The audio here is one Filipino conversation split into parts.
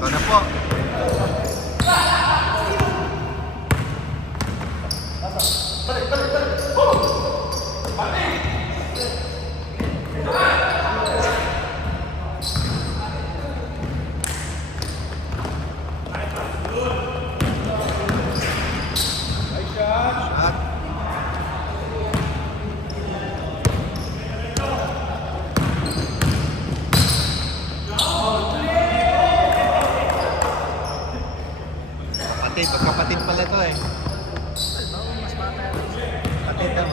Ito na po. Shot. Magkapatid pala to eh. Mas bata yan. Kapatid daw.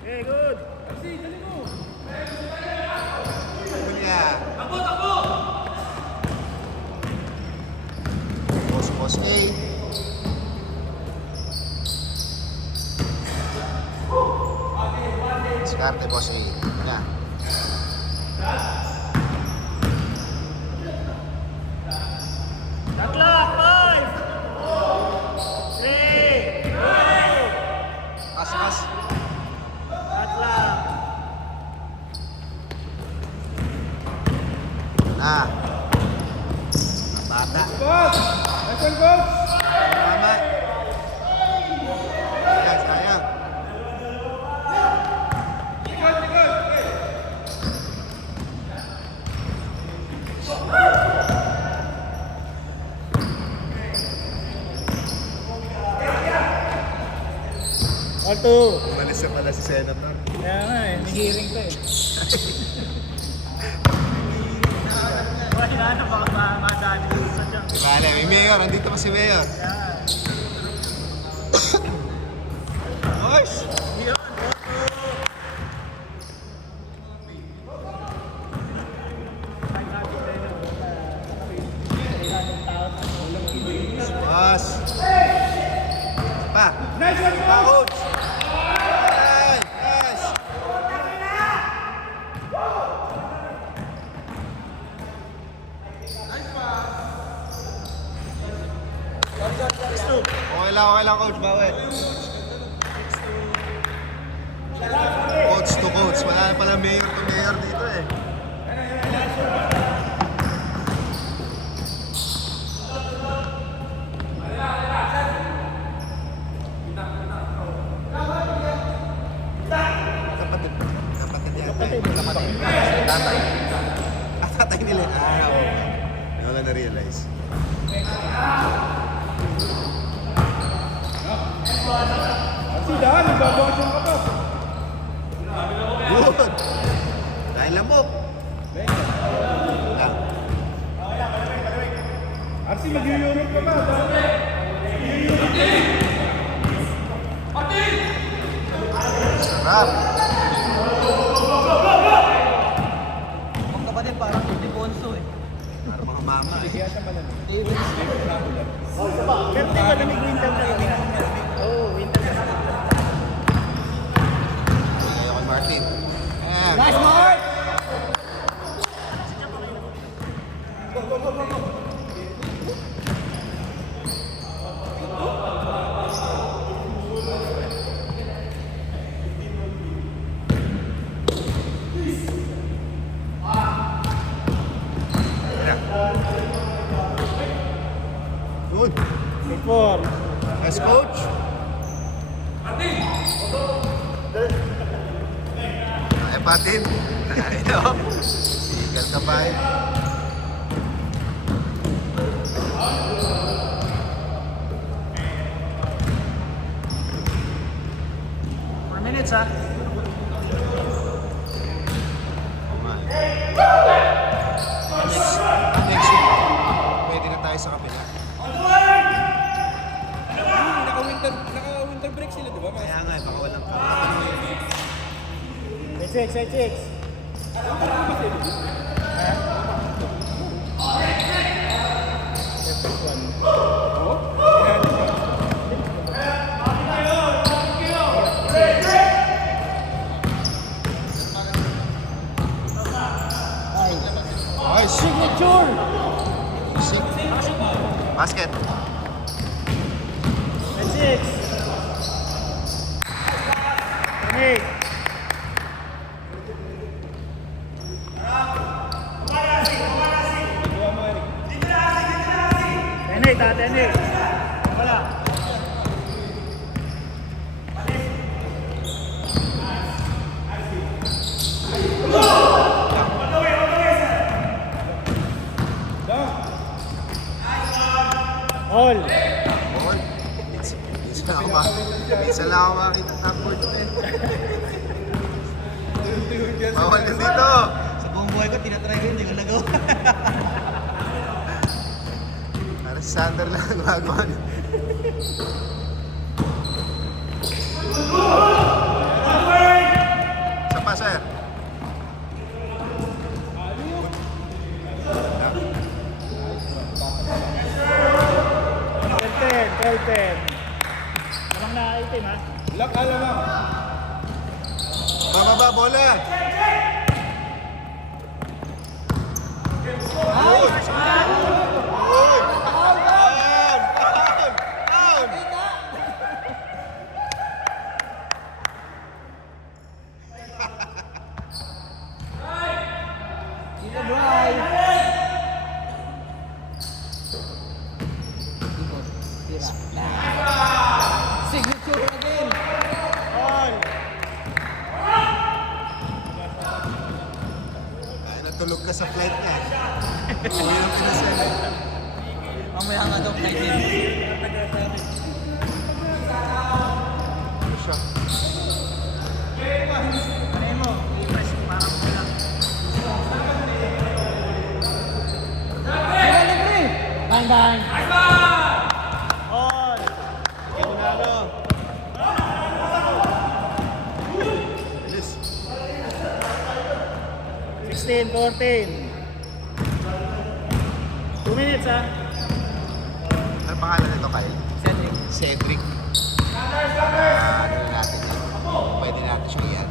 Okay, good. Kasi, dali mo. Kunya. Boss A. Diskarte boss A. Kunya. Shot clock, 5, 3, 2. Kas. Shot clock. Na. Bata. Coach! Action, coach! Tama. Sayang. All two. Umalis na pala si Senator. Kaya nga eh, may hearing to eh. Wala na, baka madali sa dyan. Vale, may mayor. Andito pa si mayor. Kaya Nice. yun. Boss. Pa. Nice one, Pa, coach! coach. Ay, yes. Okay lang, coach. Bawal. Coach to coach. Wala na pala mayor to mayor dito eh. Kapatid. Kapatid yata eh. Kapatid. Tatay. Tatay nila. Okay. Wala na-realize. Sidahan, nagbabakasyon ka pa. Good. Dahil lamok. Lang. RC, mag-unit ka pa. Sarap. Ang kapatid parang hindi bonso eh. Para mga mama eh. Pero di ba lamig winter na yun? Oo, winter na. Ayaw kay Martin. Ayan. Nice, Mark! Good. Good four. Yes, coach. Ay, patin. Ayaw. Sigal ka ba eh. 4 minutes ha. Next week, pwede na tayo sa kabila. Naka-winter break sila, di ba? Kaya nga, baka walang Six. Ay, Signature! Sing. Basket. 10-6. 10-8. Ten-eight. Wala. All. Ball. Minsan lang ako makakita ng court. Bawal din dito. Sa buong buhay ko, tinatry ko yun, hindi ko nagawa. Parang si Sander lang ang gumagawa niya. Isa pa, sir. Ten. Walang na-item ha. Bababa, bola. Signature again. All. Ay, natulog ka sa flight niya. Uwi ng pinasel eh. Mamaya nga daw, 19. Ano siya? Ano mo? I-press mo parang wala. Bang! All. Bilis. 16-14. 2 minutes ha. Ano pangalan nito, Kyle? Cedric. Cedric. Ano natin yan? Pwede natin siyang iyan.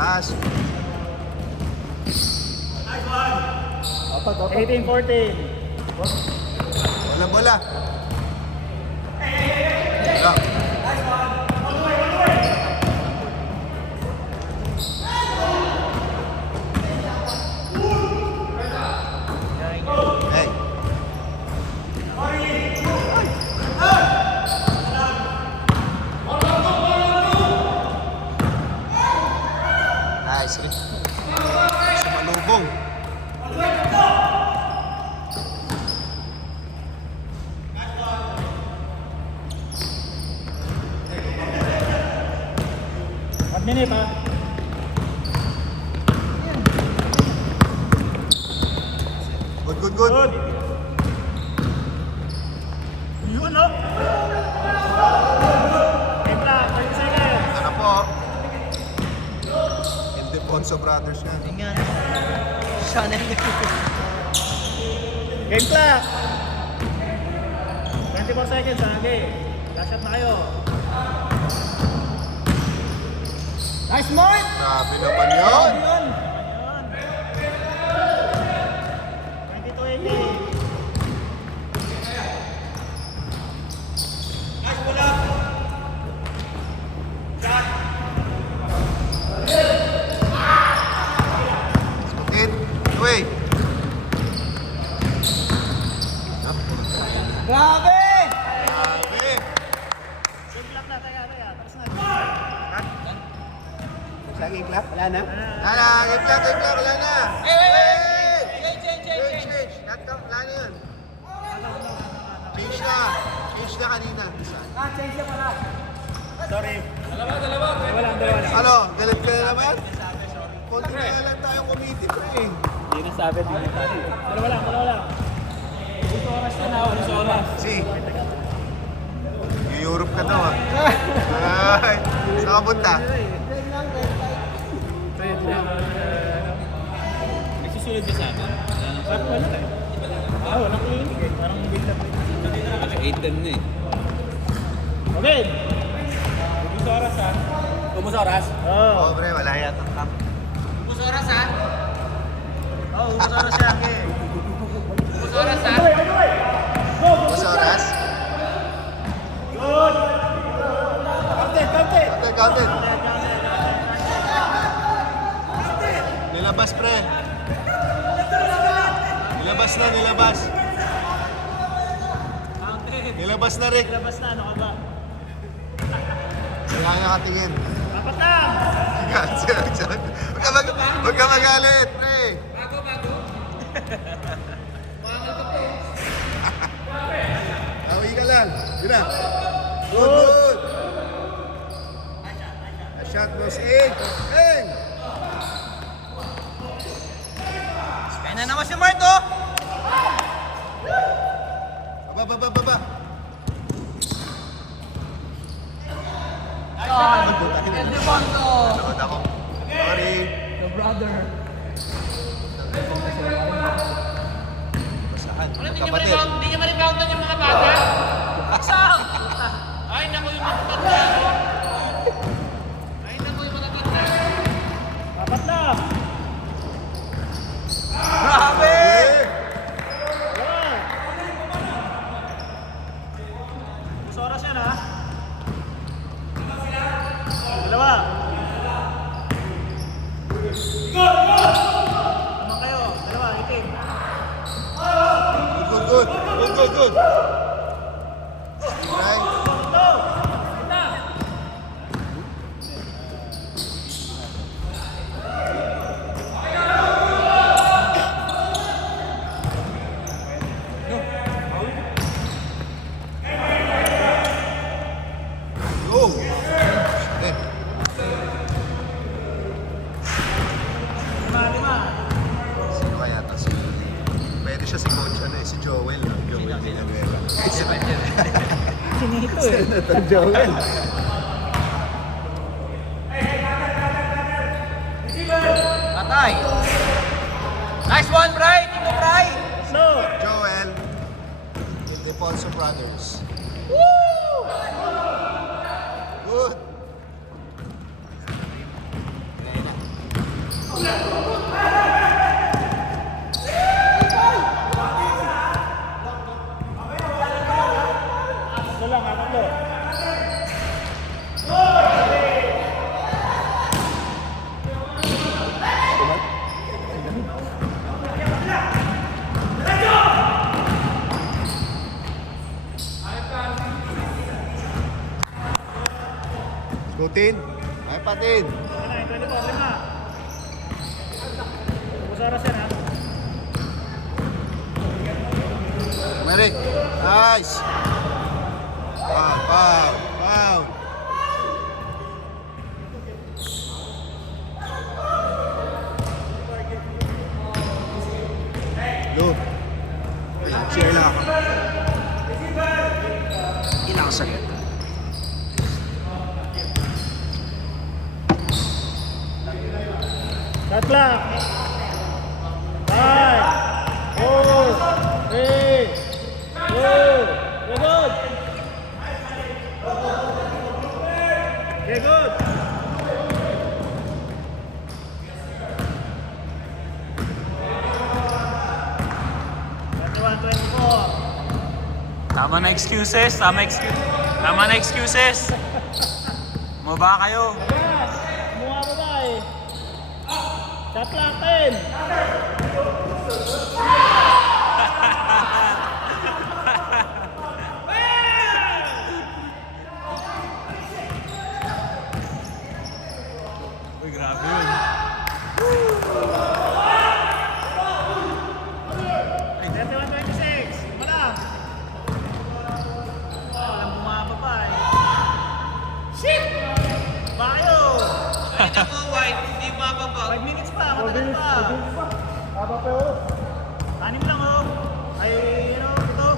Pass. 18-14. Bola. Bola. Hey. Nice. Sumalubong. One minute ha. Good. Good. Yun no? Game lang, 30 seconds. Ano po? Ildefonso Brothers yan. Tingnan. Chanel. Game clock. 24 seconds ha. Okay. Last shot na kayo. Nice, Mort! Grabe naman yun. Yun. 22-18. Smutin. Away. Grabe! Grabe. Game clock na. Taya. Tapos na. Saging clap? Wala na? Wala, game lang. Wala na. Change. Wala na yun. Change na kanina. Change na pala. Sorry. Dalawa. Ano, galit ka na naman? Konti na lang tayong committee ko eh. Hindi na sabi. Dalawa lang. Gusto oras na oras. Si. Europe ka daw ah. Ay, saan ka punta? Nagsusunod ka sa akin? Wala eh. Walang clinic eh. Parang build up. 8:10 na eh. Okay. Gusto oras ha. Ubus oras? Oo. Oh, pre, wala yata ang camp. Ubus oras ha? Oo, ubus oras siya. Ubus oras ha? Ubus oras? Good. Counted, counted. Counted. Nilabas, pre. Nilabas na, nilabas. Nilabas na, Rick. Labas na, ano ka ba? Kaya nakatingin. Apat lang. Huwag ka magalit, pre. Bago. Pangal ko po. Awi ka lang. Yun na. Good. A shot, boss. Eight. Ten. Kaya na naman si Mart oh! Baba. Ildefonso! Nanood ako. Sorry. The brother. Basahan. Hindi Kapatid. niya ma-reboundan yung mga bata. Saan? Ay, naku yung matatanda. Ay, naku yung matatanda. Apat lang. Grabe! Wow. Ubus oras yan ha. Dalawa. Naman kayo. Dalawa, itim. Good. Right. Go. Go. Eh, Lima. sino kaya ito si... Pwede siya si Coach, si Joel. Joel Villanueva. Sinito eh. Senator Joel. Patay! Nice one, Bray! Tito Bray! No. Joel. With the Ponso Brothers. Good. Ito lang, tatlo. Gutin. Ay, patin. Ano, 24, lima. Ubus oras yan ha. Mari. Nice. Foul. Go. Share lang ako. Ilang sagad. Shot clock. 5, 4, 3, 2, you're good. Okay, good. Tama na excuses. Maba kayo. Kumuha mo ba eh? Shot clock 10. Uy, grabe yun. 31-26. Wala. Walang bumaba pa eh. Shit! Bayo! Ay, naku, White. Hindi mababa. 5 minutes pa, matagal pa. Haba pa oh. Anim lang oh. Ay, ito.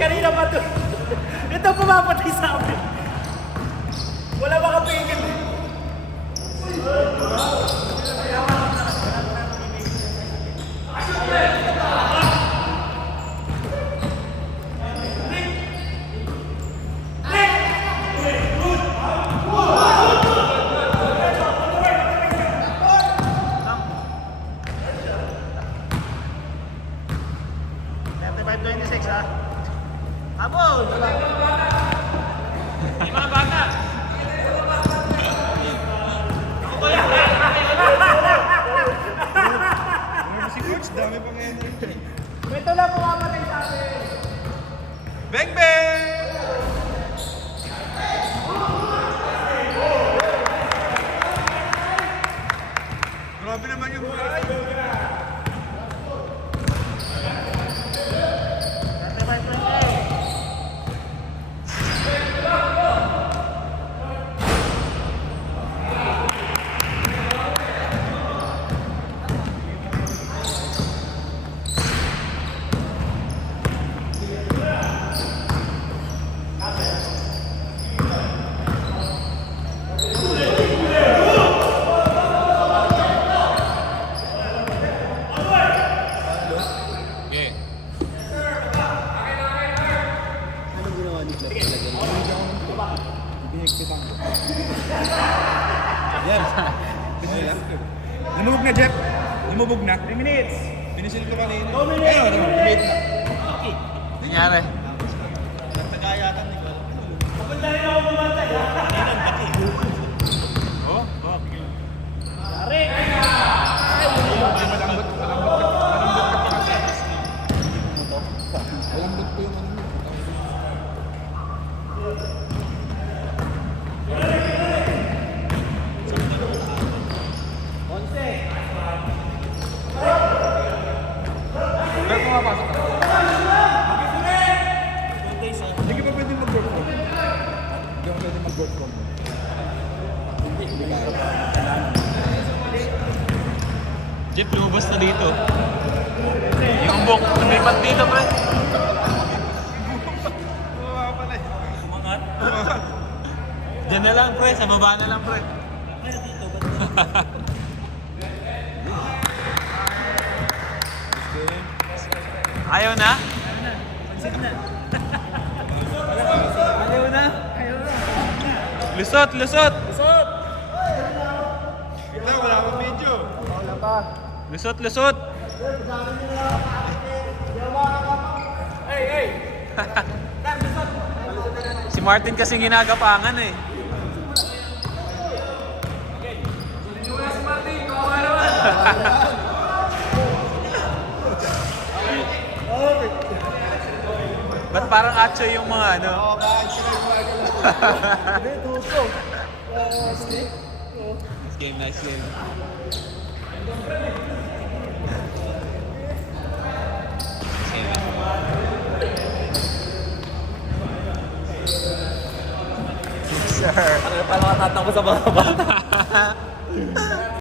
Kanina pa to. Ito pumapatay sa amin. Wala makapigil. 35-26 ha. Habol! Yung mga bata. Ako ba yan? Si Coach, dami pa ngayon. Ito lang pumamatay sa akin. Bang bang! Grabe naman yung buhay. 35-28. Okay. Anong ginawa ni Clark talaga? Binigpitan ko. Yan. Bismillah. Lumubog na, Jeff. Lumubog na. 3 minutes. Finisil ko kanina. 2 minutes. Ayun, lumit na. Nangyari. Nagtagayatan ni Clark. Oh, Pare! Malambot ka pa kasi. Malambot po yung ano. Pero pumapasok ka. Hindi ka pa pwede mag-work from home. Hindi ka pwede mag-work from home. Hindi kaya. Jeff, lumabas na dito. Yung book, lumipat dito, pre. Bumaba pala eh. umangat. Diyan na lang, pre. Sa baba na lang, pre. Ayaw na? Pansit na. Ayaw na. Ayaw na. Lusot, lusot! Ito, wala akong video. Lusot, lusot! Si Martin kasing ginagapangan eh. Ba't parang atso yung mga ano? Oo, bakit sila yung magagawa? Nice game, nice game. Ano paano matatakbo sa mga bata?